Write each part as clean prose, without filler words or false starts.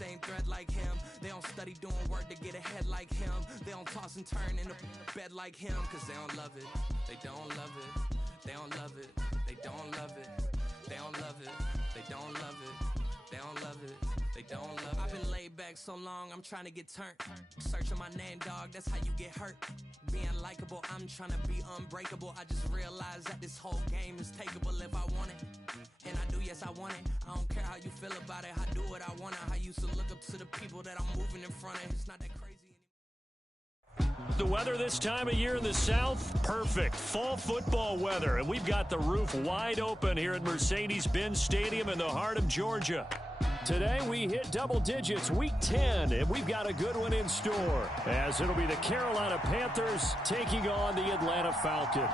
same thread like him. They don't study doing work to get ahead like him. They don't toss and turn in the bed like him, cause they don't love it. They don't love it. They don't love it. They don't love it. They don't love it. They don't love it. They don't love it. They don't love it. I've been laid back so long, I'm trying to get turned. Searching my name, dog, that's how you get hurt. Being likable, I'm trying to be unbreakable. I just realized that this whole game is takeable if I want it. And I do, yes, I want it. I don't care how you feel about it. I do what I want it. I used to look up to the people that I'm moving in front of. It's not that crazy anymore. The weather this time of year in the South, perfect. Fall football weather. And we've got the roof wide open here at Mercedes-Benz Stadium in the heart of Georgia. Today we hit double digits, week 10, and we've got a good one in store, as it'll be the Carolina Panthers taking on the Atlanta Falcons.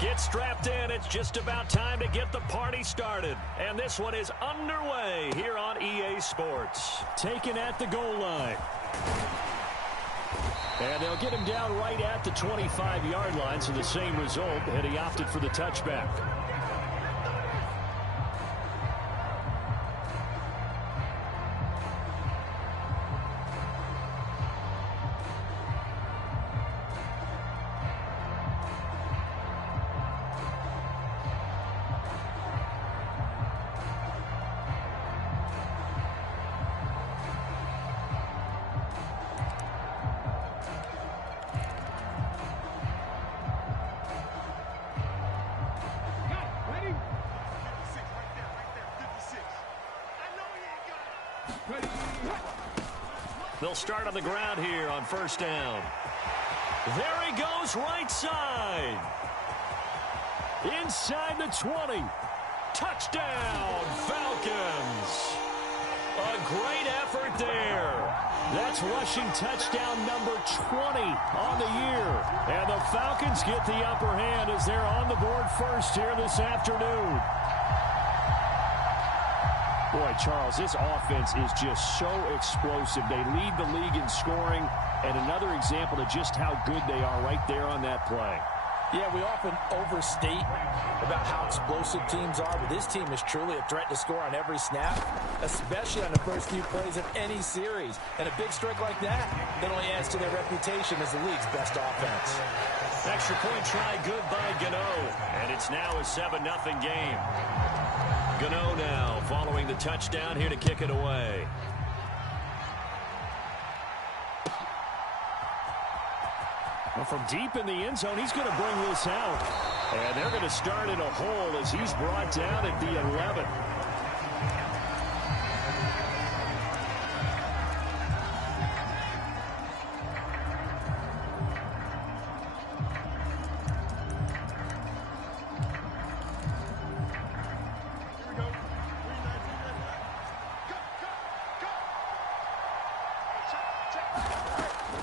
Get strapped in. It's just about time to get the party started. And this one is underway here on EA Sports. Taken at the goal line. And they'll get him down right at the 25-yard line, so the same result, and he opted for the touchback. They'll start on the ground here on first down. There he goes, right side. Inside the 20. Touchdown, Falcons. A great effort there. That's rushing touchdown number 20 on the year. And the Falcons get the upper hand as they're on the board first here this afternoon. Boy, Charles, this offense is just so explosive. They lead the league in scoring, and another example of just how good they are right there on that play. Yeah, we often overstate about how explosive teams are, but this team is truly a threat to score on every snap, especially on the first few plays of any series. And a big streak like that only adds to their reputation as the league's best offense. Extra point try good by Gano, and it's now a 7-0 game. Gano now following the touchdown here to kick it away. Well, from deep in the end zone, he's going to bring this out. And they're going to start in a hole as he's brought down at the 11.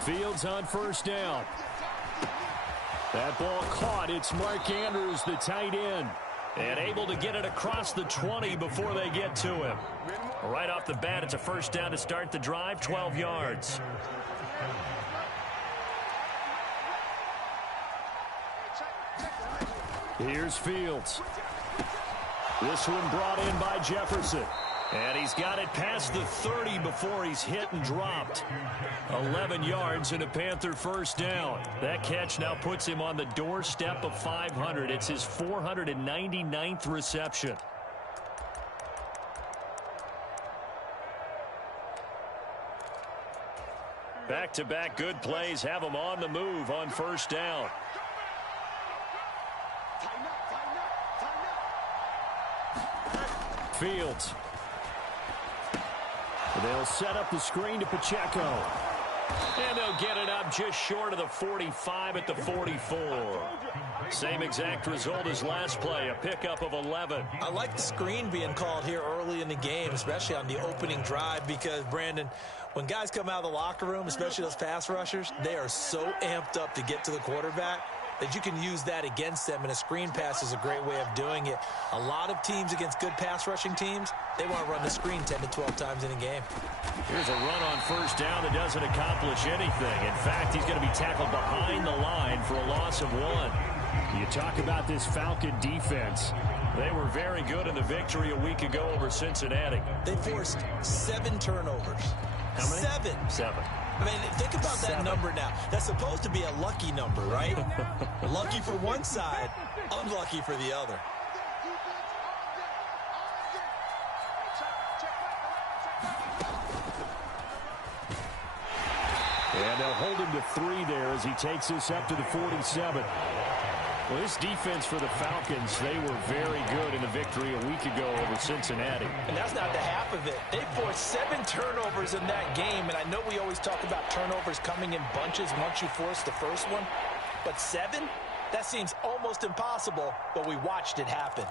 Fields on first down. That ball caught. It's Mark Andrews, the tight end. And able to get it across the 20 before they get to him. Right off the bat, it's a first down to start the drive, 12 yards. Here's Fields. This one brought in by Jefferson. And he's got it past the 30 before he's hit and dropped. 11 yards and a Panther first down. That catch now puts him on the doorstep of 500. It's his 499th reception. Back-to-back good plays have him on the move on first down. Fields. They'll set up the screen to Pacheco. And they'll get it up just short of the 45 at the 44. Same exact result as last play, a pickup of 11. I like the screen being called here early in the game, especially on the opening drive, because, Brandon, when guys come out of the locker room, especially those pass rushers, they are so amped up to get to the quarterback. that you can use that against them, and a screen pass is a great way of doing it. A lot of teams against good pass rushing teams, they want to run the screen 10 to 12 times in a game. Here's a run on first down that doesn't accomplish anything. In fact, he's going to be tackled behind the line for a loss of 1. You talk about this Falcon defense. They were very good in the victory a week ago over Cincinnati. They forced 7 turnovers. How many? 7. I mean, think about that number now. That's supposed to be a lucky number, right? Lucky for one side, unlucky for the other. And they'll hold him to 3 there as he takes us up to the 47. Well, this defense for the Falcons, they were very good in the victory a week ago over Cincinnati. And that's not the half of it. They forced 7 turnovers in that game, and I know we always talk about turnovers coming in bunches once you force the first one, but 7? That seems almost impossible, but we watched it happen.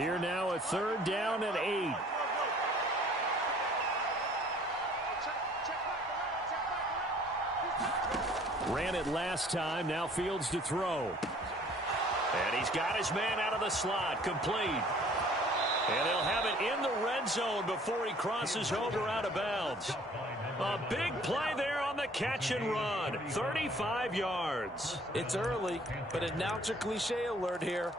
Here now, a 3rd down and 8. Ran it last time, now Fields to throw. And he's got his man out of the slot, complete. And they'll have it in the red zone before he crosses over out of bounds. A big play there on the catch and run, 35 yards. It's early, but announcer cliche alert here.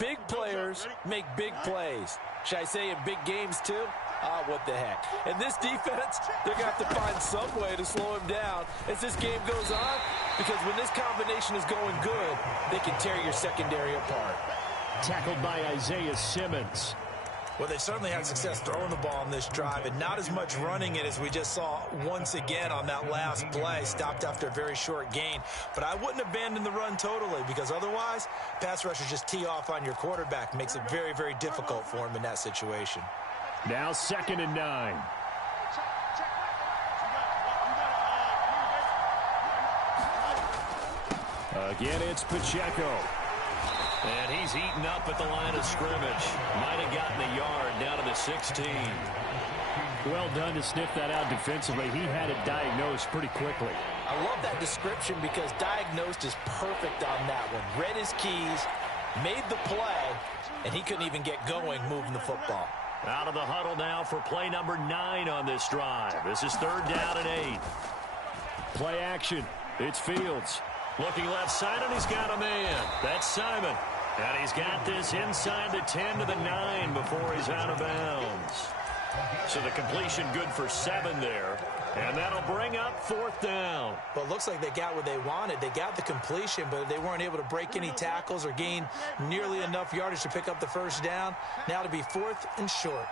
Big players make big plays. Should I say in big games too? Ah, what the heck. And this defense, they're going to have to find some way to slow him down as this game goes on, because when this combination is going good, they can tear your secondary apart. Tackled by Isaiah Simmons. Well, they certainly had success throwing the ball on this drive, and not as much running it as we just saw once again on that last play. Stopped after a very short gain. But I wouldn't abandon the run totally, because otherwise, pass rushers just tee off on your quarterback. Makes it very, very difficult for him in that situation. Now 2nd and 9. Again, it's Pacheco. And he's eaten up at the line of scrimmage. Might have gotten a yard down to the 16. Well done to sniff that out defensively. He had it diagnosed pretty quickly. I love that description because diagnosed is perfect on that one. Read his keys, made the play, and he couldn't even get going moving the football. Out of the huddle now for play number 9 on this drive. This is 3rd down and 8. Play action. It's Fields. Looking left side, and he's got a man. That's Simon. And he's got this inside the 10 to the 9 before he's out of bounds. So the completion good for 7 there. And that'll bring up 4th down. Well, it looks like they got what they wanted. They got the completion, but they weren't able to break any tackles or gain nearly enough yardage to pick up the first down. Now to be 4th and short.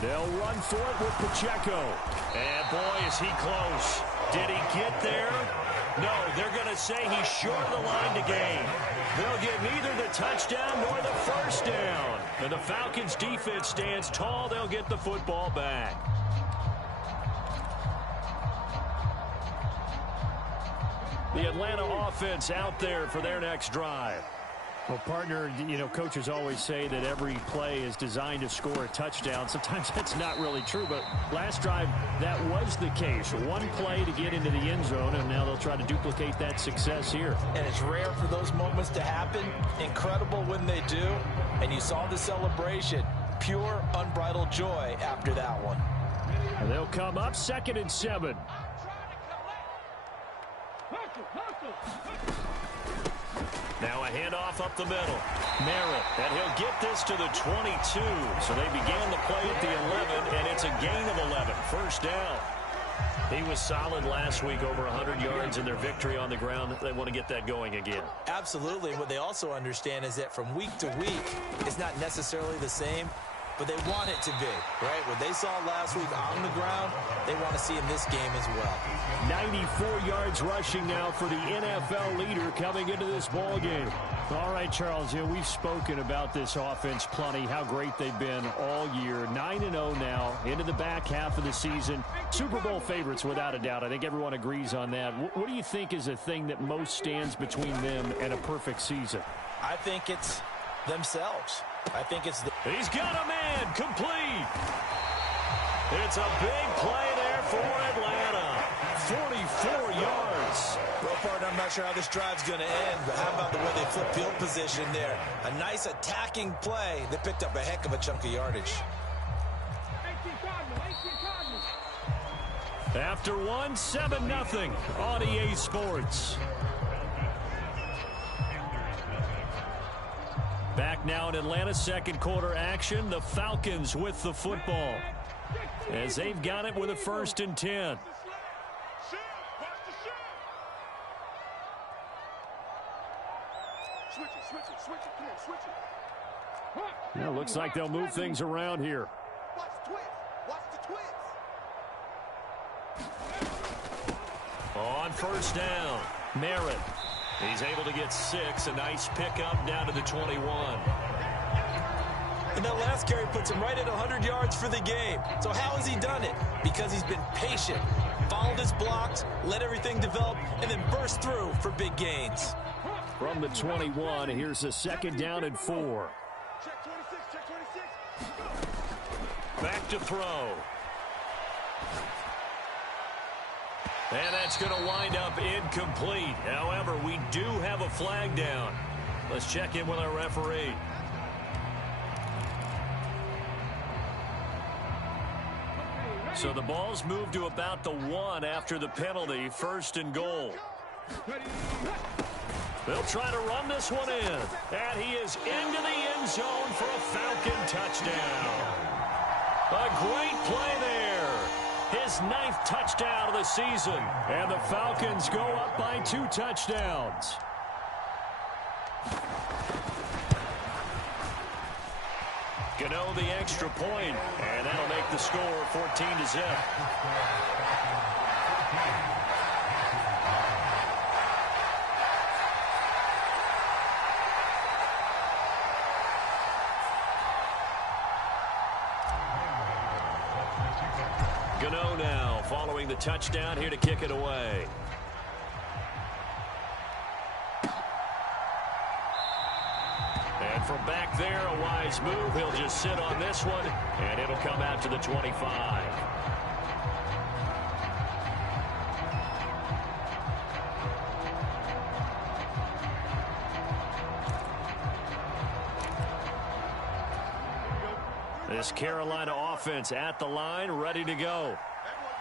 They'll run for it with Pacheco. And boy, is he close. Did he get there? No, they're going to say he's short of the line to gain. They'll get neither the touchdown nor the first down. And the Falcons defense stands tall. They'll get the football back. The Atlanta offense out there for their next drive. Well, partner, you know, coaches always say that every play is designed to score a touchdown. Sometimes that's not really true, but last drive, that was the case. One play to get into the end zone, and now they'll try to duplicate that success here. And it's rare for those moments to happen. Incredible when they do. And you saw the celebration. Pure, unbridled joy after that one. And they'll come up 2nd and 7. Now a handoff up the middle. Merritt, and he'll get this to the 22. So they began the play at the 11, and it's a gain of 11. First down. He was solid last week, over 100 yards in their victory on the ground. They want to get that going again. Absolutely. What they also understand is that from week to week, it's not necessarily the same, but they want it to be, right? What they saw last week on the ground, they want to see in this game as well. 94 yards rushing now for the NFL leader coming into this ball game. All right, Charles, yeah, we've spoken about this offense plenty, how great they've been all year. 9-0 now into the back half of the season. Super Bowl favorites without a doubt. I think everyone agrees on that. What do you think is the thing that most stands between them and a perfect season? I think it's themselves. I think it's He's got a man complete. It's a big play there for Atlanta. 44 yards. Well, partner, I'm not sure how this drive's going to end, but how about the way they flip field position there? A nice attacking play that picked up a heck of a chunk of yardage. After one, 7-0 on EA Sports. Back now in Atlanta, second quarter action. The Falcons with the football as they've got it with a 1st and 10. Now looks like they'll move things around here. On 1st down, Merritt. He's able to get 6. A nice pickup down to the 21. And that last carry puts him right at 100 yards for the game. So how has he done it? Because he's been patient, followed his blocks, let everything develop, and then burst through for big gains. From the 21, here's a 2nd down and 4. Back to throw. And that's going to wind up incomplete. However, we do have a flag down. Let's check in with our referee. So the ball's moved to about the 1 after the penalty. 1st and goal. They'll try to run this one in. And he is into the end zone for a Falcon touchdown. A great play there. His 9th touchdown of the season. And the Falcons go up by 2 touchdowns. Gano the extra point, and that'll make the score 14-0. Gano now following the touchdown here to kick it away. And from back there, a wise move. He'll just sit on this one, and it'll come out to the 25. This Carolina offense at the line, ready to go.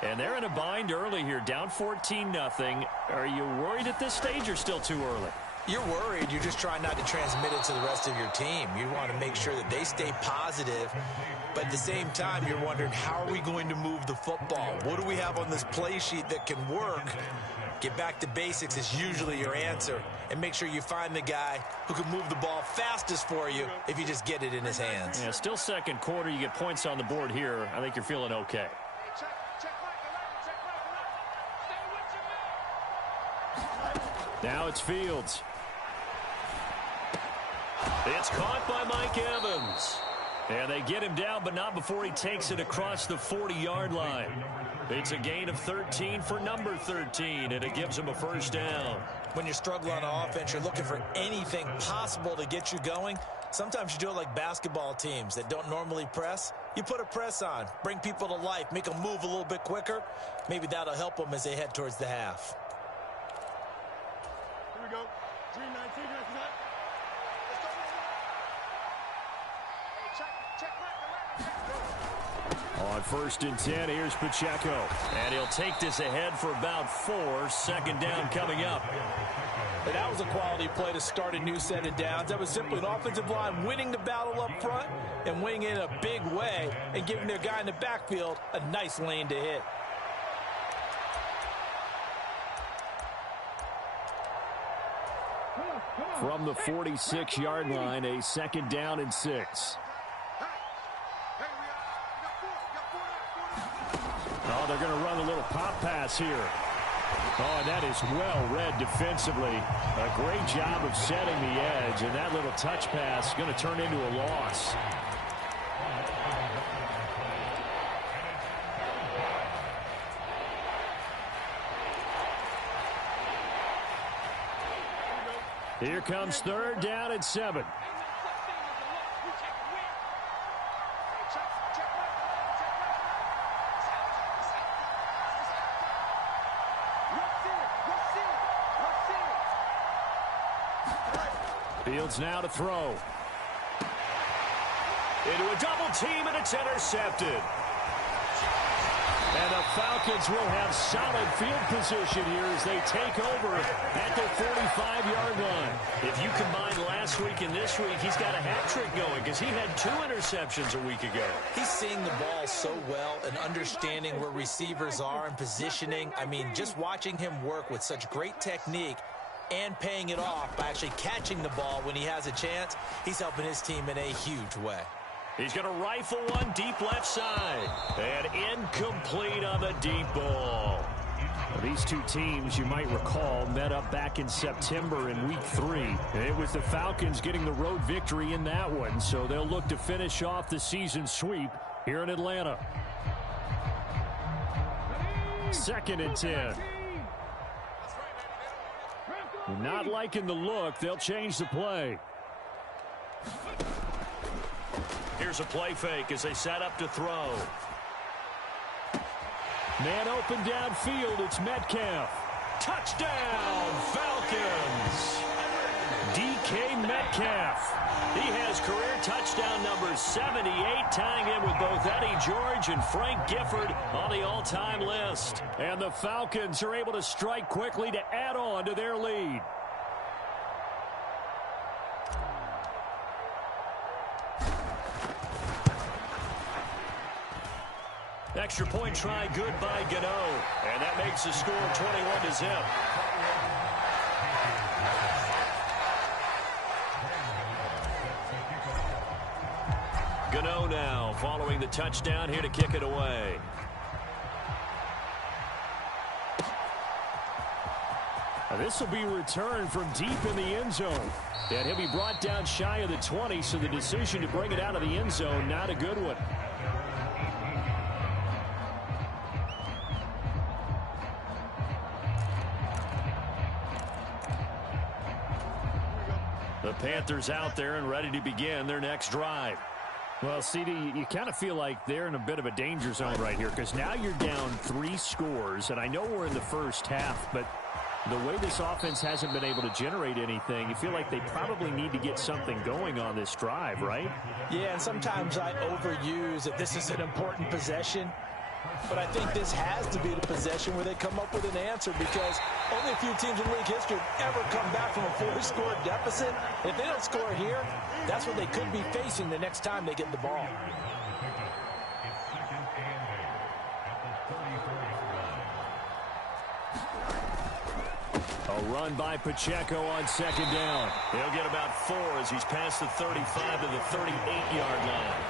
And they're in a bind early here, down 14-0. Are you worried at this stage or still too early? You're worried. You're just trying not to transmit it to the rest of your team. You want to make sure that they stay positive. But at the same time, you're wondering, how are we going to move the football? What do we have on this play sheet that can work? Get back to basics is usually your answer. And make sure you find the guy who can move the ball fastest for you if you just get it in his hands. Yeah, still second quarter. You get points on the board here. I think you're feeling okay. Now it's Fields. It's caught by Mike Evans. And they get him down, but not before he takes it across the 40-yard line. It's a gain of 13 for number 13, and it gives him a 1st down. When you're struggling on offense, you're looking for anything possible to get you going. Sometimes you do it like basketball teams that don't normally press. You put a press on, bring people to life, make them move a little bit quicker. Maybe that'll help them as they head towards the half. Here we go. 3-19. On 1st and 10, here's Pacheco. And he'll take this ahead for about 4. 2nd down coming up. And that was a quality play to start a new set of downs. That was simply an offensive line winning the battle up front and winning it in a big way and giving their guy in the backfield a nice lane to hit. From the 46-yard line, a 2nd down and 6. Oh, they're going to run a little pop pass here. Oh, and that is well read defensively. A great job of setting the edge, and that little touch pass is going to turn into a loss. Here comes 3rd down and 7. Fields now to throw. Into a double team, and it's intercepted. And the Falcons will have solid field position here as they take over at their 45-yard line. If you combine last week and this week, he's got a hat trick going because he had 2 interceptions a week ago. He's seeing the ball so well and understanding where receivers are and positioning. I mean, just watching him work with such great technique and paying it off by actually catching the ball when he has a chance, he's helping his team in a huge way. He's going to rifle one deep left side. And incomplete on the deep ball. Well, these two teams, you might recall, met up back in September in Week 3. It was the Falcons getting the road victory in that one, so they'll look to finish off the season sweep here in Atlanta. 2nd and 10. Not liking the look. They'll change the play. Here's a play fake as they set up to throw. Man open downfield. It's Metcalf. Touchdown, Falcons. DK Metcalf. He has career touchdown number 78, tying in with both Eddie George and Frank Gifford on the all-time list. And the Falcons are able to strike quickly to add on to their lead. Extra point try good by Gano. And that makes the score 21-0. Gano now following the touchdown here to kick it away. Now this will be returned from deep in the end zone. And he'll be brought down shy of the 20, so the decision to bring it out of the end zone, not a good one. The Panthers out there and ready to begin their next drive. Well, CD, you kind of feel like they're in a bit of a danger zone right here because now you're down 3 scores, and I know we're in the first half, but the way this offense hasn't been able to generate anything, you feel like they probably need to get something going on this drive, right? Yeah, and sometimes I overuse that this is an important possession. But I think this has to be the possession where they come up with an answer because only a few teams in league history have ever come back from a 4-score deficit. If they don't score here, that's what they could be facing the next time they get the ball. A run by Pacheco on 2nd down. He'll get about 4 as he's past the 35 to the 38-yard line.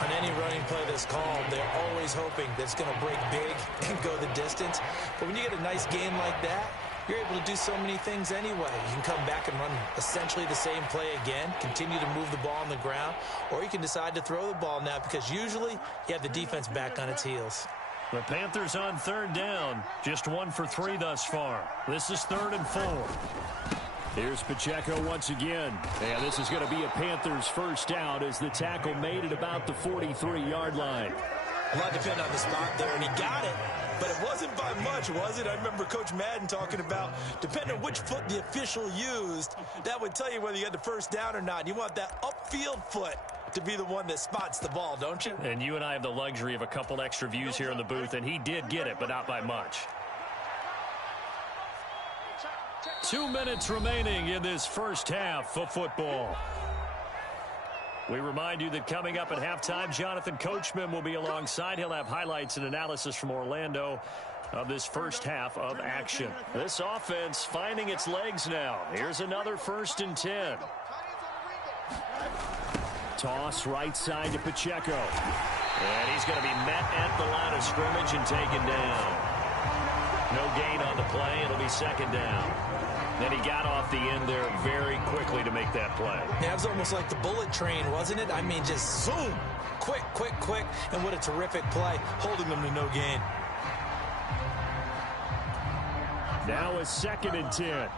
On any running play that's called, they're always hoping that it's going to break big and go the distance. But when you get a nice game like that, you're able to do so many things anyway. You can come back and run essentially the same play again, continue to move the ball on the ground, or you can decide to throw the ball now because usually you have the defense back on its heels. The Panthers on 3rd down. Just 1 for 3 thus far. This is 3rd and 4. Here's Pacheco once again. And this is going to be a Panthers first down as the tackle made it about the 43-yard line. A lot depended on the spot there, and he got it. But it wasn't by much, was it? I remember Coach Madden talking about, depending on which foot the official used, that would tell you whether you had the first down or not. You want that upfield foot to be the one that spots the ball, don't you? And you and I have the luxury of a couple extra views here in the booth, and he did get it, but not by much. 2 minutes remaining in this first half of football. We remind you that coming up at halftime, Jonathan Coachman will be alongside. He'll have highlights and analysis from Orlando of this first half of action. This offense finding its legs now. Here's another 1st and 10. Toss right side to Pacheco. And he's going to be met at the line of scrimmage and taken down. No gain on the play. It'll be 2nd down. Then he got off the end there very quickly to make that play. Yeah, it was almost like the bullet train, wasn't it? I mean, just zoom. Quick, quick, quick. And what a terrific play, holding them to no gain. Now a 2nd and 10.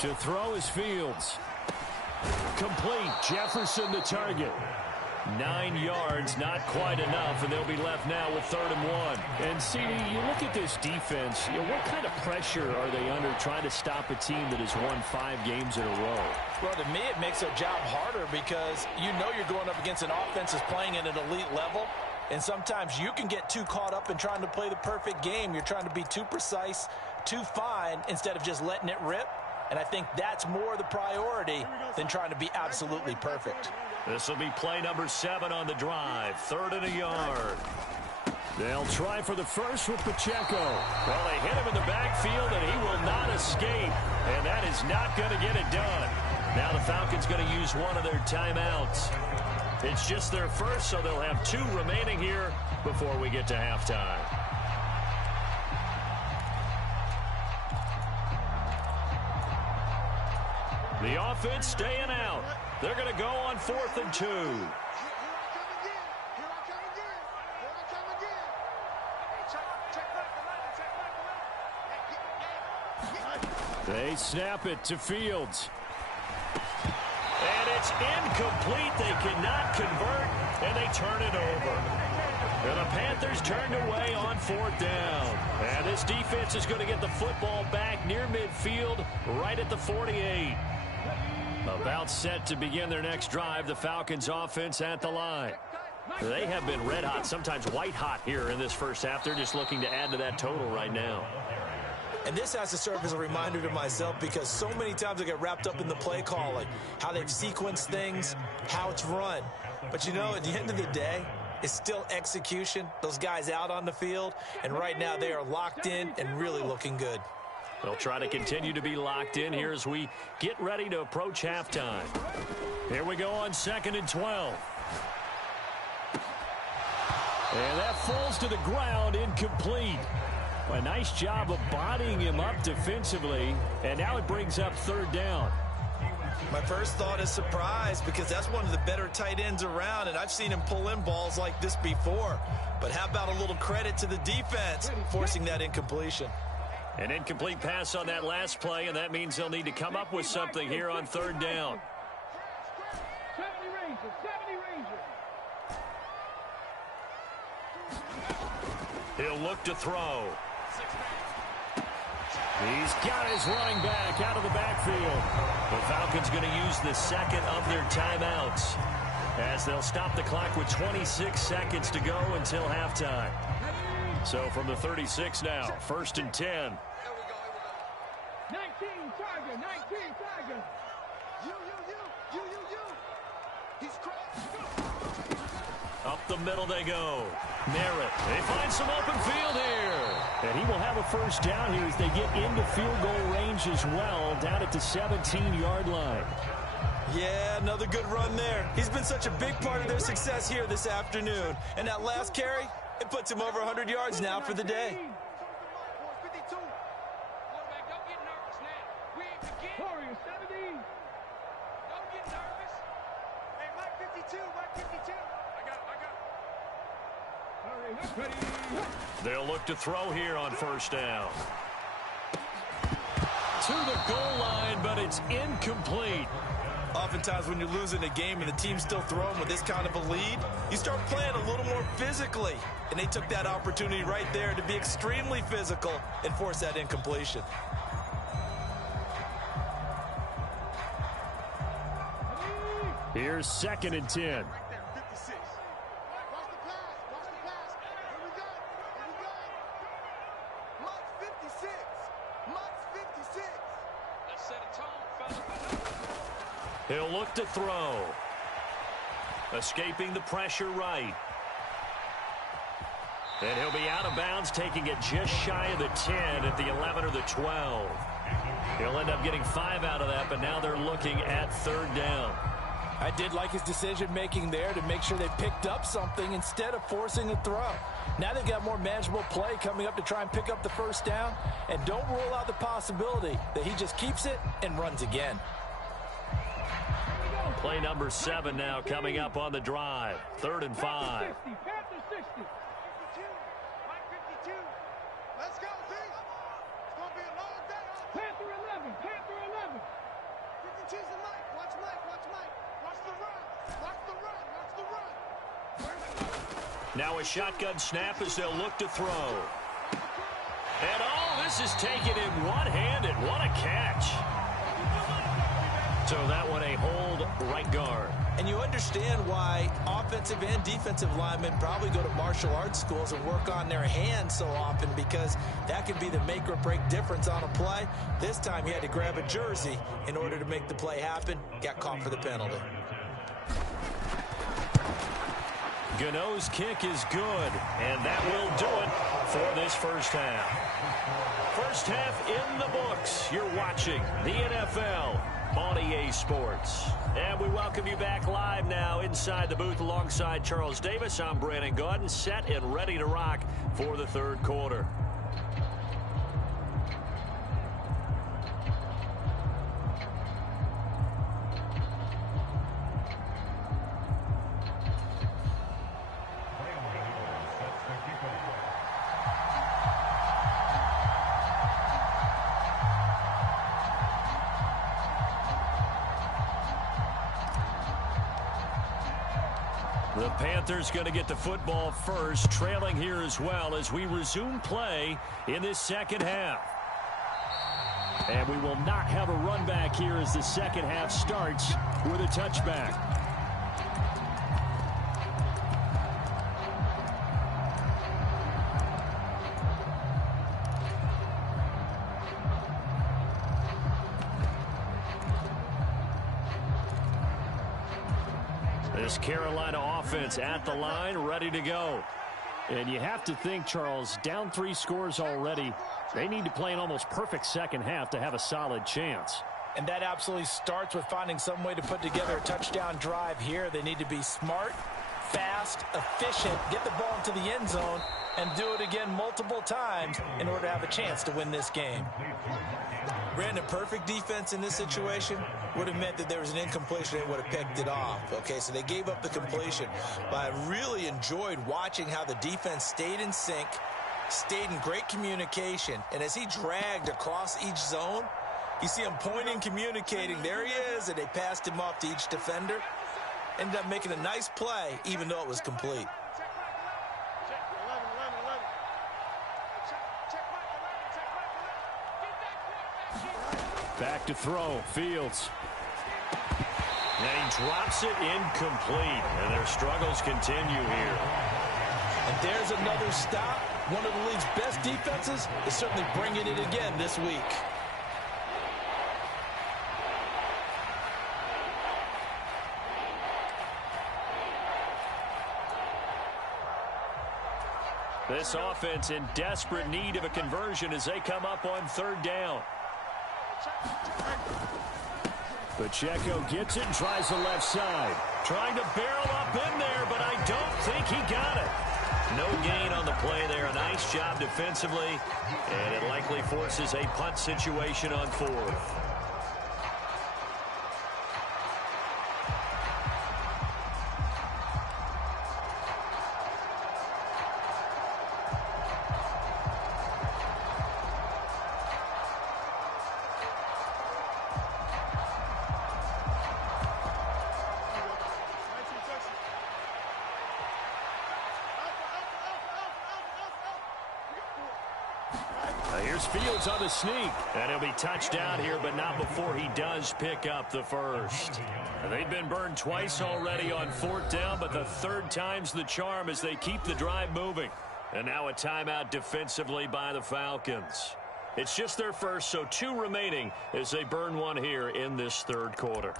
To throw is Fields. Complete. Jefferson to target. 9 yards, not quite enough, and they'll be left now with 3rd and 1. And, CD, you look at this defense, what kind of pressure are they under trying to stop a team that has won 5 games in a row? Well, to me, it makes their job harder because you know you're going up against an offense that's playing at an elite level, and sometimes you can get too caught up in trying to play the perfect game. You're trying to be too precise, too fine, instead of just letting it rip. And I think that's more the priority than trying to be absolutely perfect. This will be play number 7 on the drive. 3rd and a yard. They'll try for the first with Pacheco. Well, they hit him in the backfield, and he will not escape. And that is not going to get it done. Now the Falcons going to use one of their timeouts. It's just their first, so they'll have 2 remaining here before we get to halftime. The offense staying out. They're going to go on 4th and 2. They snap it to Fields. And it's incomplete. They cannot convert, and they turn it over. And the Panthers turned away on 4th down. And this defense is going to get the football back near midfield, right at the 48. About set to begin their next drive, the Falcons offense at the line. They have been red hot, sometimes white hot here in this first half. They're just looking to add to that total right now. And this has to serve as a reminder to myself because so many times I get wrapped up in the play calling, how they've sequenced things, how it's run. But, you know, at the end of the day, it's still execution. Those guys out on the field, and right now they are locked in and really looking good. They'll try to continue to be locked in here as we get ready to approach halftime. Here we go on 2nd and 12. And that falls to the ground, incomplete. A nice job of bodying him up defensively, and now it brings up 3rd down. My first thought is surprise because that's one of the better tight ends around, and I've seen him pull in balls like this before. But how about a little credit to the defense forcing that incompletion? An incomplete pass on that last play, and that means they'll need to come up with something here on 3rd down. 70 Rangers. He'll look to throw. He's got his running back out of the backfield. The Falcons going to use the 2nd of their timeouts as they'll stop the clock with 26 seconds to go until halftime. So from the 36 now, 1st and 10. 19 Tiger. You. He's crossed. Up the middle they go. Merritt. They find some open field here. And he will have a first down here as they get into field goal range as well, down at the 17-yard line. Yeah, another good run there. He's been such a big part of their success here this afternoon. And that last carry, it puts him over 100 yards now for the day. Warriors 70. Don't get nervous. Hey, Mike 52. I got it. They'll look to throw here on 1st down. To the goal line, but it's incomplete. Oftentimes when you're losing a game and the team's still throwing with this kind of a lead, you start playing a little more physically. And they took that opportunity right there to be extremely physical and force that incompletion. Here's 2nd and 10. He'll look to throw. Escaping the pressure right. And he'll be out of bounds, taking it just shy of the 10 at the 11 or the 12. He'll end up getting 5 out of that, but now they're looking at 3rd down. I did like his decision-making there to make sure they picked up something instead of forcing a throw. Now they've got more manageable play coming up to try and pick up the first down, and don't rule out the possibility that he just keeps it and runs again. Play number 7 now coming up on the drive. 3rd and 5. Panthers 60. Mike 52. Let's go, D. It's going to be a long day. Panther 11. Panther 11. You can choose the mic. Watch Mike. Watch Mike. Watch the run. Watch the run. Watch the run. Now a shotgun snap as they'll look to throw. And this is taken in one-handed. What a catch. So that one a hold right guard. And you understand why offensive and defensive linemen probably go to martial arts schools and work on their hands so often, because that can be the make or break difference on a play. This time he had to grab a jersey in order to make the play happen. Got caught for the penalty. Gano's kick is good, and that will do it for this first half. First half in the books. You're watching the NFL on EA Sports. And we welcome you back live now inside the booth alongside Charles Davis. I'm Brandon Gaudin, set and ready to rock for the third quarter. The Panthers going to get the football first, trailing here as well as we resume play in this second half. And we will not have a run back here as the second half starts with a touchback. This Carolina offense at the line, ready to go. And you have to think, Charles, down 3 scores already. They need to play an almost perfect second half to have a solid chance. And that absolutely starts with finding some way to put together a touchdown drive here. They need to be smart, fast, efficient, get the ball into the end zone, and do it again multiple times in order to have a chance to win this game. Brandon, perfect defense in this situation would have meant that there was an incompletion. They would have picked it off. Okay, so they gave up the completion. But I really enjoyed watching how the defense stayed in sync, stayed in great communication. And as he dragged across each zone, you see him pointing, communicating. There he is, and they passed him off to each defender. Ended up making a nice play, even though it was complete. Back to throw, Fields. And he drops it incomplete, and their struggles continue here. And there's another stop. One of the league's best defenses is certainly bringing it again this week. This offense in desperate need of a conversion as they come up on third down. Pacheco gets it and tries the left side. Trying to barrel up in there, but I don't think he got it. No gain on the play there. A nice job defensively, and it likely forces a punt situation on fourth. Here's Fields on the sneak. And he'll be touched down here, but not before he does pick up the first. And they've been burned twice already on fourth down, but the third time's the charm as they keep the drive moving. And now a timeout defensively by the Falcons. It's just their first, so 2 remaining as they burn one here in this third quarter.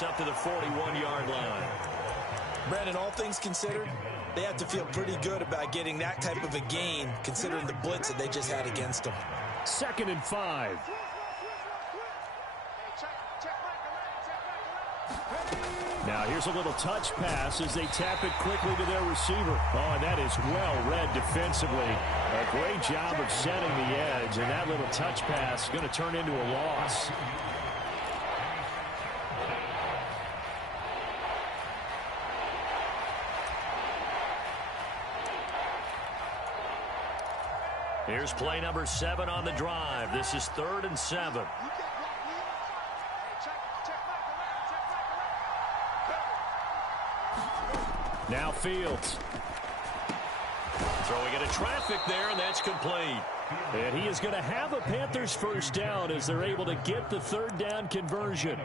Up to the 41-yard line. Brandon, all things considered, they have to feel pretty good about getting that type of a gain considering the blitz that they just had against them. 2nd and 5. Now here's a little touch pass as they tap it quickly to their receiver. Oh, and that is well read defensively. A great job of setting the edge, and that little touch pass is going to turn into a loss. Here's play number 7 on the drive. This is 3rd and 7. Now Fields. Throwing into traffic there, and that's complete. And he is going to have a Panthers first down as they're able to get the 3rd down conversion.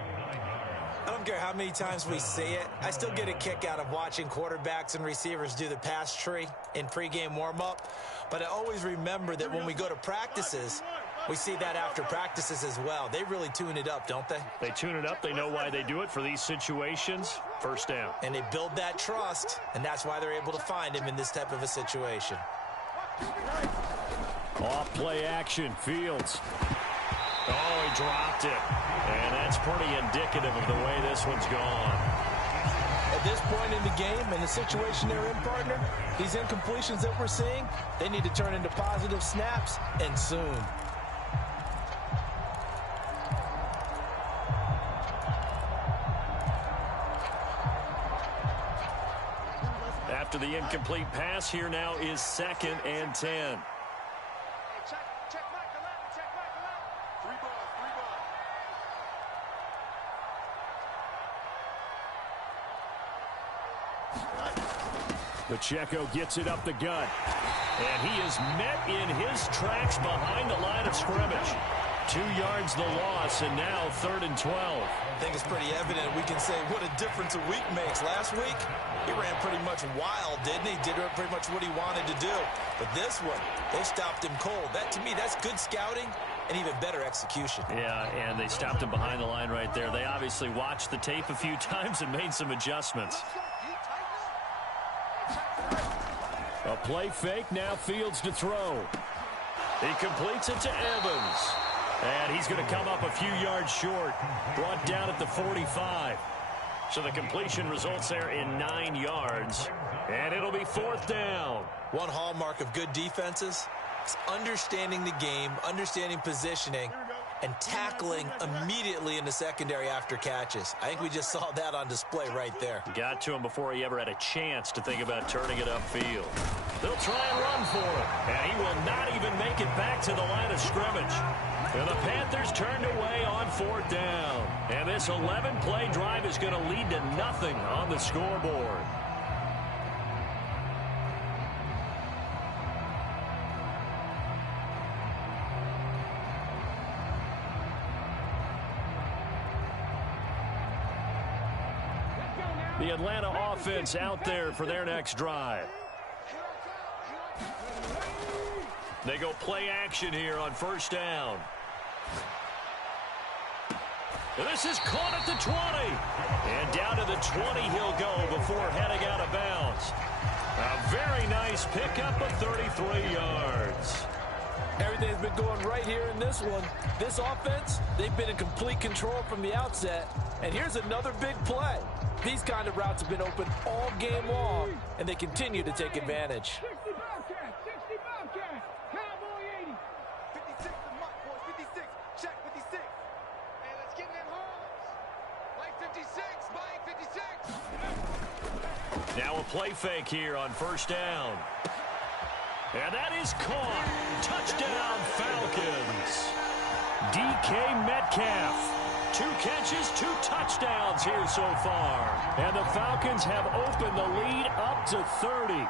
I don't care how many times we see it. I still get a kick out of watching quarterbacks and receivers do the pass tree in pregame warm-up. But I always remember that when we go to practices, we see that after practices as well. They really tune it up, don't they? They tune it up. They know why they do it for these situations. First down. And they build that trust, and that's why they're able to find him in this type of a situation. Off play action. Fields. Oh, he dropped it. And that's pretty indicative of the way this one's gone. At this point in the game and the situation they're in, partner, these incompletions that we're seeing, they need to turn into positive snaps, and soon. After the incomplete pass, here now is 2nd and 10. Pacheco gets it up the gut. And he is met in his tracks behind the line of scrimmage. 2 yards the loss, and now 3rd and 12. I think it's pretty evident we can say what a difference a week makes. Last week, he ran pretty much wild, didn't he? Did pretty much what he wanted to do. But this one, they stopped him cold. That, to me, that's good scouting and even better execution. Yeah, and they stopped him behind the line right there. They obviously watched the tape a few times and made some adjustments. A play fake, now Fields to throw. He completes it to Evans. And he's going to come up a few yards short. Brought down at the 45. So the completion results there in 9 yards. And it'll be 4th down. One hallmark of good defenses is understanding the game, understanding positioning, and tackling immediately in the secondary after catches. I think we just saw that on display right there. Got to him before he ever had a chance to think about turning it upfield. They'll try and run for him, and he will not even make it back to the line of scrimmage. And the Panthers turned away on 4th down. And this 11-play drive is going to lead to nothing on the scoreboard. The Atlanta offense out there for their next drive. They go play action here on 1st down. And this is caught at the 20. And down to the 20 he'll go before heading out of bounds. A very nice pickup of 33 yards. Everything's been going right here in this one. This offense, they've been in complete control from the outset. And here's another big play. These kind of routes have been open all game long, and they continue to take advantage. 60 Bobcat, Cowboy 80. 56 the mark, boys. 56. Check 56. Hey, let's get in them holes. Mike 56. Mike 56. Now a play fake here on 1st down. And that is caught. Touchdown, Falcons. DK Metcalf. 2 catches, 2 touchdowns here so far. And the Falcons have opened the lead up to 30.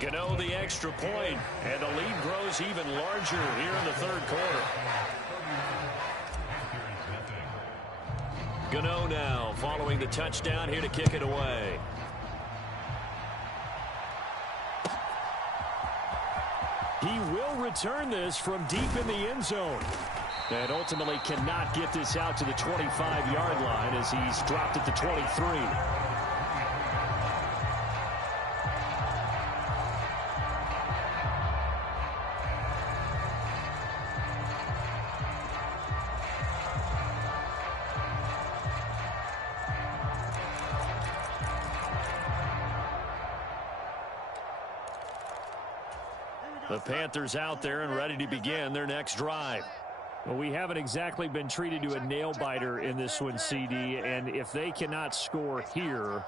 Gano the extra point, and the lead grows even larger here in the 3rd quarter. Gano now following the touchdown here to kick it away. He will return this from deep in the end zone. And ultimately cannot get this out to the 25-yard line as he's dropped at the 23. The Panthers out there and ready to begin their next drive. Well, we haven't exactly been treated to a nail-biter in this one, CD, and if they cannot score here,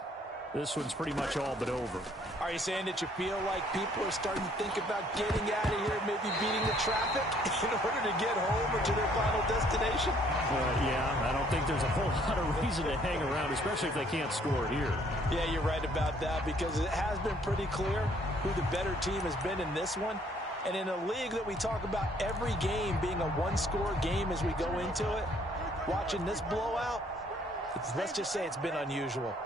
this one's pretty much all but over. Are you saying that you feel like people are starting to think about getting out of here, maybe beating the traffic in order to get home or to their final destination? Yeah, I don't think there's a whole lot of reason to hang around, especially if they can't score here. Yeah, you're right about that because it has been pretty clear who the better team has been in this one. And in a league that we talk about every game being a one-score game as we go into it, watching this blowout, let's just say it's been unusual.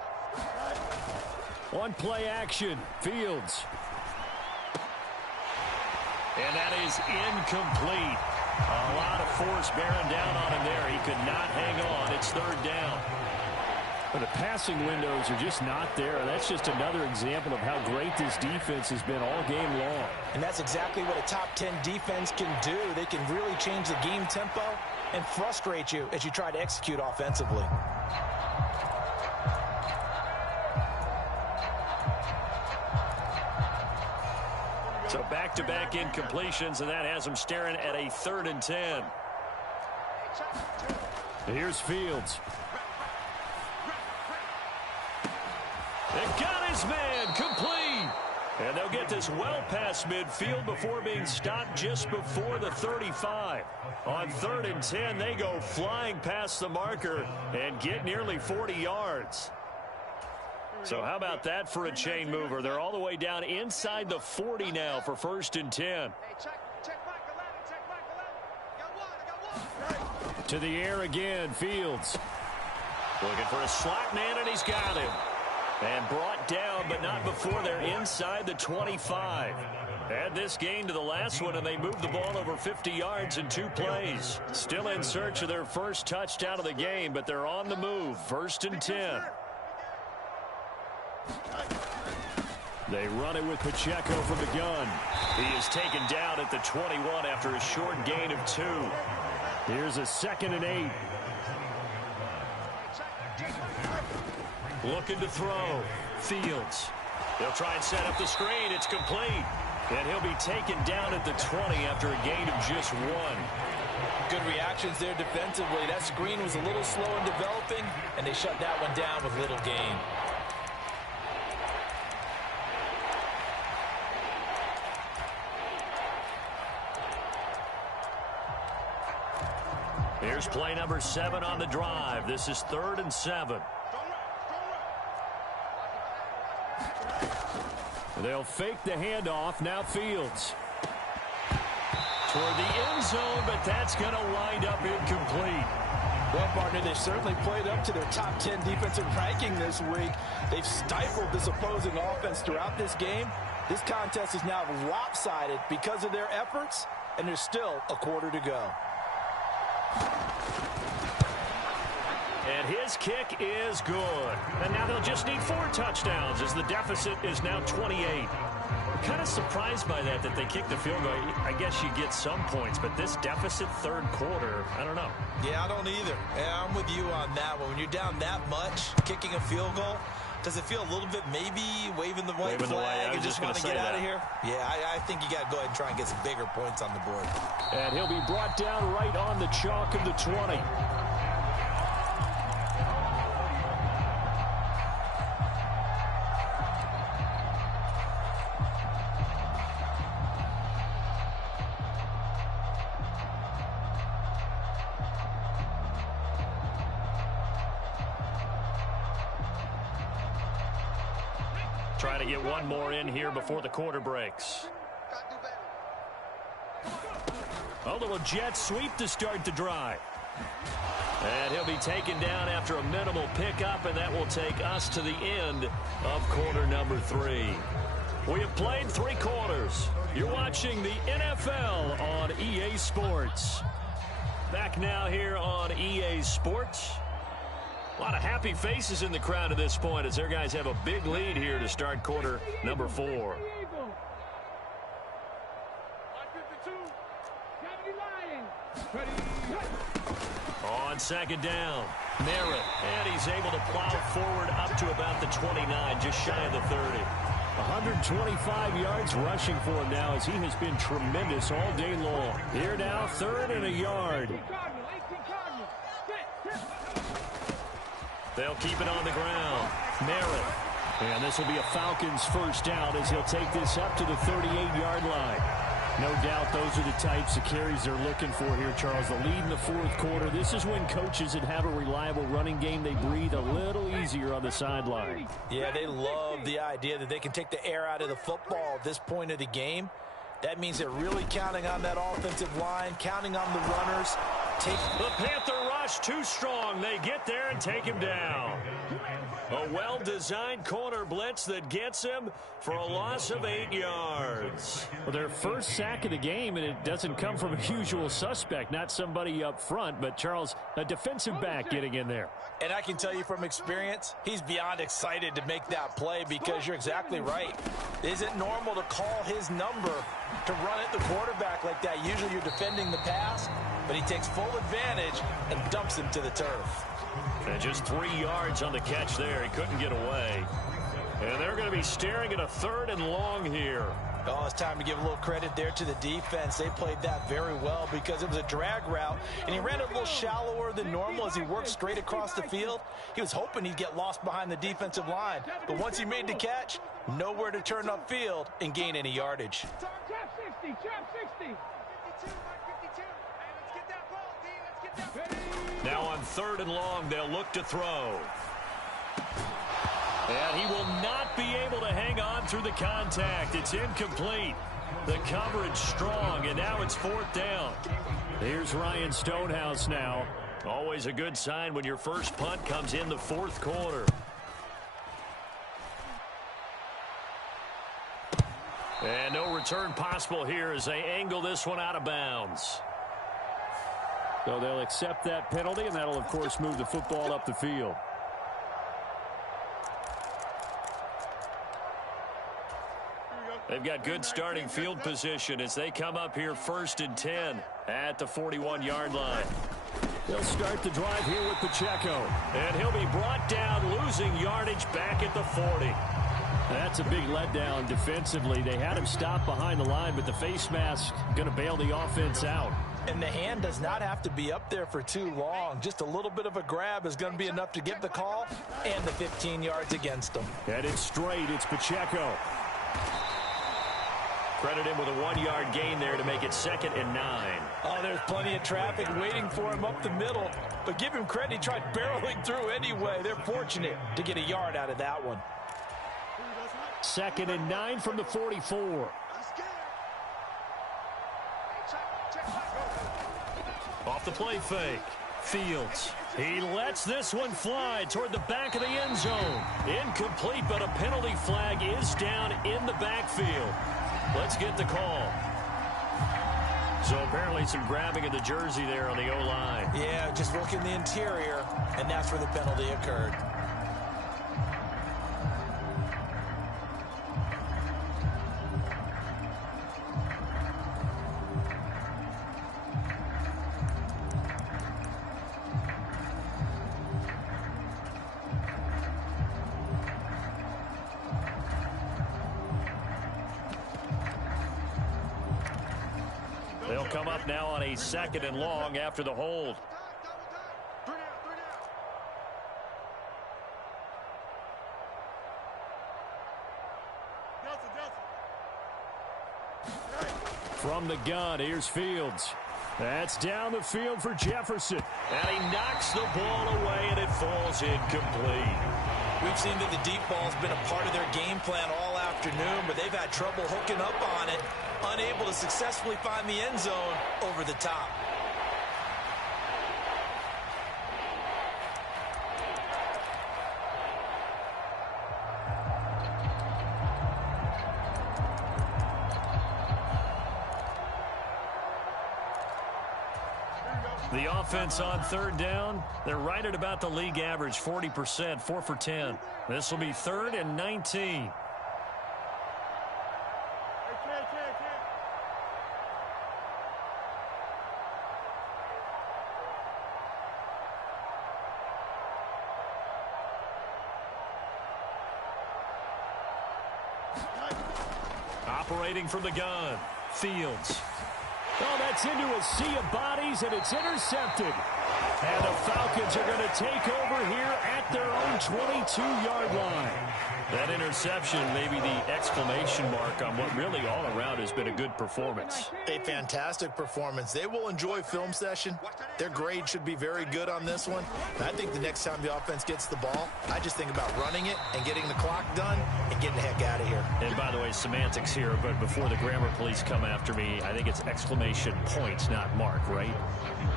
On play action, Fields. And that is incomplete. A lot of force bearing down on him there. He could not hang on. It's third down. But the passing windows are just not there. That's just another example of how great this defense has been all game long. And that's exactly what a top 10 defense can do. They can really change the game tempo and frustrate you as you try to execute offensively. So back-to-back incompletions, and that has him staring at a 3rd and 10. Here's Fields. They got his man complete. And they'll get this well past midfield before being stopped just before the 35. On 3rd and 10, they go flying past the marker and get nearly 40 yards. So how about that for a chain mover? They're all the way down inside the 40 now for 1st and 10. To the air again, Fields. Looking for a slot man, and he's got him. And brought down, but not before they're inside the 25. Add this game to the last one, and they moved the ball over 50 yards in 2 plays. Still in search of their first touchdown of the game, but they're on the move. 1st and 10. They run it with Pacheco from the gun. He is taken down at the 21 after a short gain of 2. Here's a 2nd and 8. Looking to throw. Fields. They'll try and set up the screen. It's complete. And he'll be taken down at the 20 after a gain of just 1. Good reactions there defensively. That screen was a little slow in developing, and they shut that one down with little gain. Here's play number 7 on the drive. This is 3rd and 7. They'll fake the handoff. Now Fields. Toward the end zone, but that's going to wind up incomplete. Well, partner, they've certainly played up to their top 10 defensive ranking this week. They've stifled this opposing offense throughout this game. This contest is now lopsided because of their efforts, and there's still a quarter to go. And his kick is good. And now they'll just need 4 touchdowns as the deficit is now 28. I'm kind of surprised by that they kicked the field goal. I guess you get some points, but this deficit 3rd quarter, I don't know. Yeah, I don't either. Yeah, I'm with you on that one. When you're down that much, kicking a field goal, does it feel a little bit maybe waving the white flag and just want to get out of here? Yeah, I think you got to go ahead and try and get some bigger points on the board. And he'll be brought down right on the chalk of the 20. Trying to get one more in here before the quarter breaks. A little jet sweep to start the drive. And he'll be taken down after a minimal pickup, and that will take us to the end of quarter number 3. We have played 3 quarters. You're watching the NFL on EA Sports. Back now here on EA Sports. A lot of happy faces in the crowd at this point as their guys have a big lead here to start quarter number 4. On 2nd down, Merritt, and he's able to plow forward up to about the 29, just shy of the 30. 125 yards rushing for him now as he has been tremendous all day long. Here now, 3rd and a yard. They'll keep it on the ground. Merritt. And this will be a Falcons first down as he'll take this up to the 38-yard line. No doubt those are the types of carries they're looking for here, Charles. The lead in the 4th quarter. This is when coaches that have a reliable running game, they breathe a little easier on the sideline. Yeah, they love the idea that they can take the air out of the football at this point of the game. That means they're really counting on that offensive line, counting on the runners. The Panther rush too strong. They get there and take him down. A well-designed corner blitz that gets him for a loss of 8 yards. Well, their first sack of the game, and it doesn't come from a usual suspect, not somebody up front, but Charles, a defensive back getting in there. And I can tell you from experience, he's beyond excited to make that play because you're exactly right. It isn't normal to call his number to run at the quarterback like that. Usually you're defending the pass, but he takes full advantage and dumps him to the turf. And just 3 yards on the catch there. He couldn't get away. And they're going to be staring at a 3rd and long here. Oh, it's time to give a little credit there to the defense. They played that very well because it was a drag route, and he ran a little shallower than normal as he worked straight across the field. He was hoping he'd get lost behind the defensive line, but once he made the catch, nowhere to turn upfield and gain any yardage. Chop 60, chop 60. Now on 3rd and long, they'll look to throw. And he will not be able to hang on through the contact. It's incomplete. The coverage strong, and now it's 4th down. Here's Ryan Stonehouse now. Always a good sign when your first punt comes in the 4th quarter. And no return possible here as they angle this one out of bounds. So they'll accept that penalty, and that'll, of course, move the football up the field. They've got good starting field position as they come up here 1st and 10 at the 41-yard line. They'll start the drive here with Pacheco. And he'll be brought down, losing yardage back at the 40. That's a big letdown defensively. They had him stop behind the line, but the face mask going to bail the offense out. And the hand does not have to be up there for too long. Just a little bit of a grab is going to be enough to get the call and the 15 yards against them. And it's straight. It's Pacheco. Credit him with a 1-yard gain there to make it 2nd and 9. Oh, there's plenty of traffic waiting for him up the middle. But give him credit. He tried barreling through anyway. They're fortunate to get a yard out of that one. 2nd and 9 from the 44. Off the play fake. Fields. He lets this one fly toward the back of the end zone. Incomplete, but a penalty flag is down in the backfield. Let's get the call. So apparently some grabbing of the jersey there on the O-line. Yeah, just working the interior, and that's where the penalty occurred. They'll come up now on a 2nd and long after the hold. From the gun, here's Fields. That's down the field for Jefferson. And he knocks the ball away, and it falls incomplete. We've seen that the deep ball's been a part of their game plan all afternoon, but they've had trouble hooking up on it, unable to successfully find the end zone over the top. The offense on 3rd down, they're right at about the league average, 40%, 4 for 10. This will be 3rd and 19. Operating from the gun, Fields. Oh, that's into a sea of bodies, and it's intercepted. And the Falcons are going to take over here at their own 22-yard line. That interception may be the exclamation mark on what really all around has been a good performance. A fantastic performance. They will enjoy film session. Their grade should be very good on this one. And I think the next time the offense gets the ball, I just think about running it and getting the clock done and getting the heck out of here. And by the way, semantics here, but before the grammar police come after me, I think it's exclamation point, not mark, right?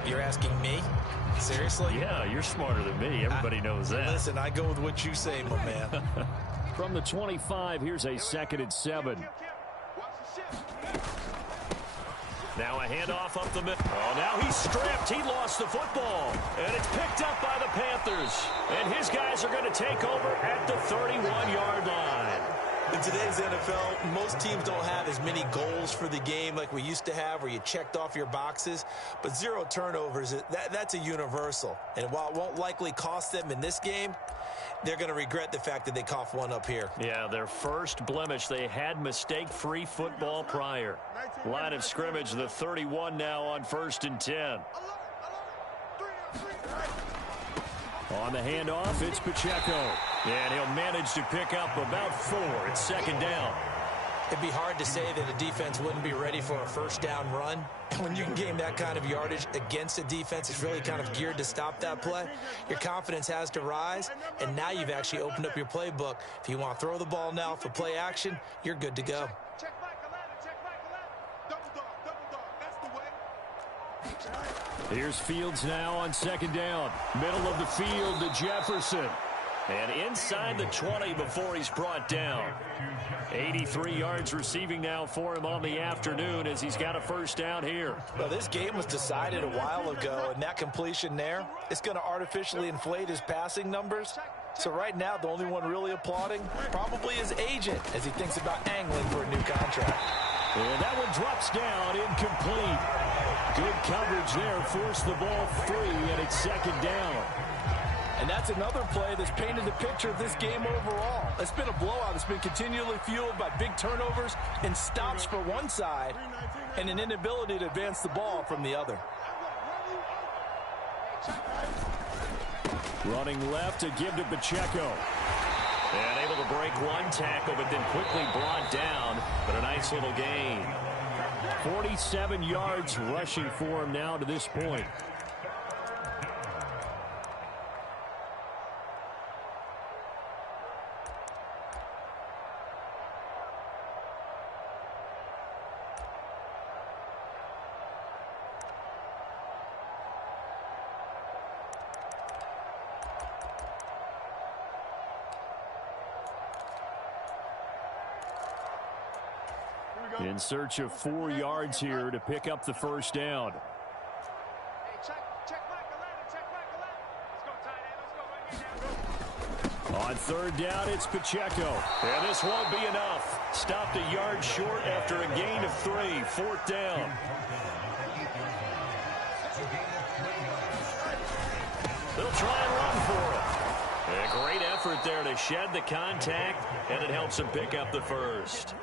You're asking me? Seriously? Yeah, you're smarter than me. Everybody knows that. Listen, I go with what you say, my man. From the 25, here's a 2nd and 7. Now a handoff up the middle. Oh, now he's stripped. He lost the football. And it's picked up by the Panthers. And his guys are going to take over at the 31-yard line. In today's NFL, most teams don't have as many goals for the game like we used to have where you checked off your boxes. But 0 turnovers, that's a universal. And while it won't likely cost them in this game, they're going to regret the fact that they coughed one up here. Yeah, their first blemish. They had mistake-free football prior. Line of scrimmage, the 31 now on 1st and 10. On the handoff, it's Pacheco. And he'll manage to pick up about 4. It's 2nd down. It'd be hard to say that a defense wouldn't be ready for a first down run. When you can gain that kind of yardage against a defense, it's really kind of geared to stop that play. Your confidence has to rise, and now you've actually opened up your playbook. If you want to throw the ball now for play action, you're good to go. Check Michael Allen, check Michael Allen. Double dog, that's the way. Here's Fields now on 2nd down. Middle of the field to Jefferson. And inside the 20 before he's brought down. 83 yards receiving now for him on the afternoon as he's got a first down here. Well, this game was decided a while ago, and that completion there, it's going to artificially inflate his passing numbers. So right now, the only one really applauding probably his agent as he thinks about angling for a new contract. And that one drops down, incomplete. Good coverage there, forced the ball free, and it's 2nd down. And that's another play that's painted the picture of this game overall. It's been a blowout. It's been continually fueled by big turnovers and stops for one side and an inability to advance the ball from the other. Running left to give to Pacheco. And able to break one tackle, but then quickly brought down. But a nice little gain. 47 yards rushing for him now to this point. In search of 4 yards here to pick up the first down. Hey, check Michael Allen, check Michael Allen. Let's go, tight end, let's go. On 3rd down, it's Pacheco. And this won't be enough. Stopped a yard short after a gain of 3. 4th down. They'll try and run for it. A great effort there to shed the contact, and it helps him pick up the first.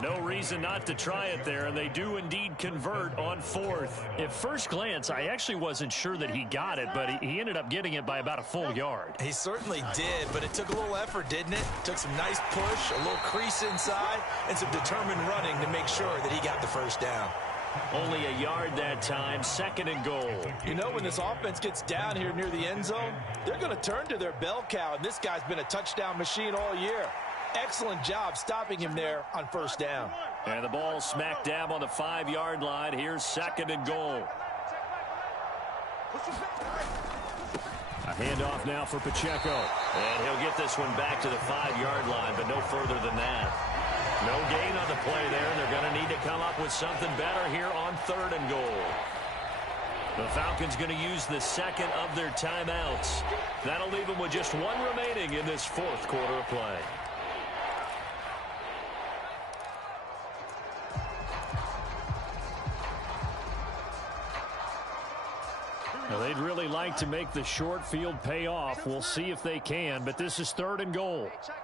No reason not to try it there, and they do indeed convert on 4th. At first glance, I actually wasn't sure that he got it, but he ended up getting it by about a full yard. He certainly did, but it took a little effort, didn't it? Took some nice push, a little crease inside, and some determined running to make sure that he got the first down. Only a yard that time, 2nd and goal. You know, when this offense gets down here near the end zone, they're going to turn to their bell cow, and this guy's been a touchdown machine all year. Excellent job stopping him there on 1st down. And the ball smack dab on the 5-yard line. Here's 2nd and goal. A handoff now for Pacheco. And he'll get this one back to the 5-yard line, but no further than that. No gain on the play there. They're going to need to come up with something better here on 3rd and goal. The Falcons going to use the 2nd of their timeouts. That'll leave them with just 1 remaining in this 4th quarter of play. Now, they'd really like to make the short field pay off. We'll see if they can, but this is 3rd and goal. Check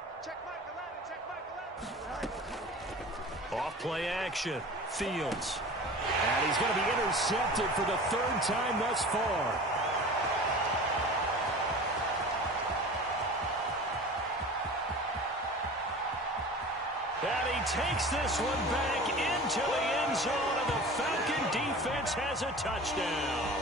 Michael Allen, check Michael Allen. Off play action. Fields. And he's going to be intercepted for the third time thus far. And he takes this one back into the end zone, and the Falcon defense has a touchdown.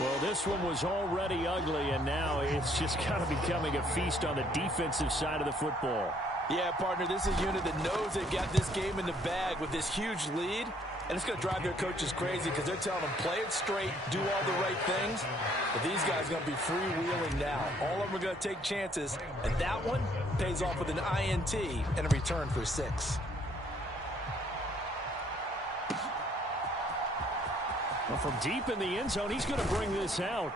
Well, this one was already ugly, and now it's just kind of becoming a feast on the defensive side of the football. Yeah, partner, this is a unit that knows they've got this game in the bag with this huge lead, and it's going to drive their coaches crazy because they're telling them play it straight, do all the right things. But these guys are going to be freewheeling now. All of them are going to take chances, and that one pays off with an INT and a return for 6. Well, from deep in the end zone, he's going to bring this out.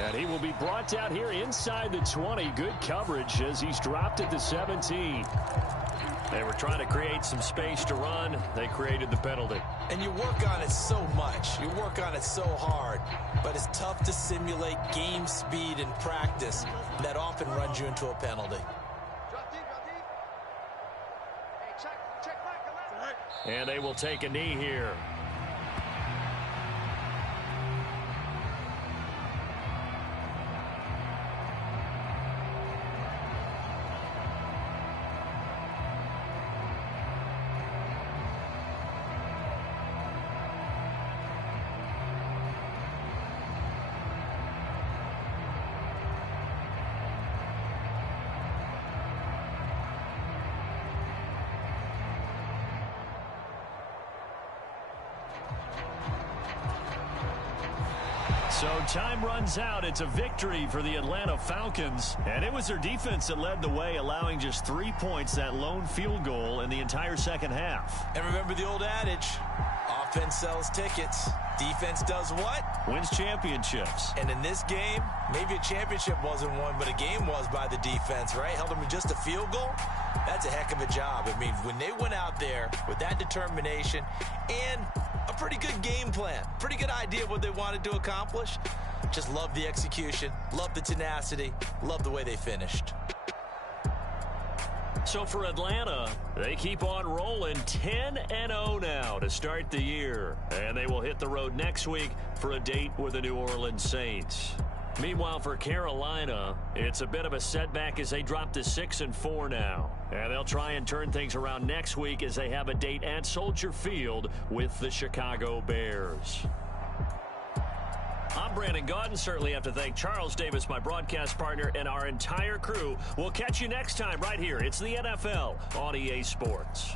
And he will be brought out here inside the 20. Good coverage as he's dropped at the 17. They were trying to create some space to run. They created the penalty. And you work on it so much. You work on it so hard. But it's tough to simulate game speed in practice. That often runs you into a penalty. And they will take a knee here. So time runs out. It's a victory for the Atlanta Falcons. And it was their defense that led the way, allowing just 3 points, that lone field goal in the entire second half. And remember the old adage, offense sells tickets. Defense does what? Wins championships. And in this game, maybe a championship wasn't won, but a game was by the defense, right? Held them to just a field goal. That's a heck of a job. I mean, when they went out there with that determination and a pretty good game plan, pretty good idea of what they wanted to accomplish, just love the execution, love the tenacity, love the way they finished. So for Atlanta, they keep on rolling 10-0 now to start the year. And they will hit the road next week for a date with the New Orleans Saints. Meanwhile, for Carolina, it's a bit of a setback as they drop to 6-4 now. And they'll try and turn things around next week as they have a date at Soldier Field with the Chicago Bears. I'm Brandon Gaudin. Certainly have to thank Charles Davis, my broadcast partner, and our entire crew. We'll catch you next time right here. It's the NFL on EA Sports.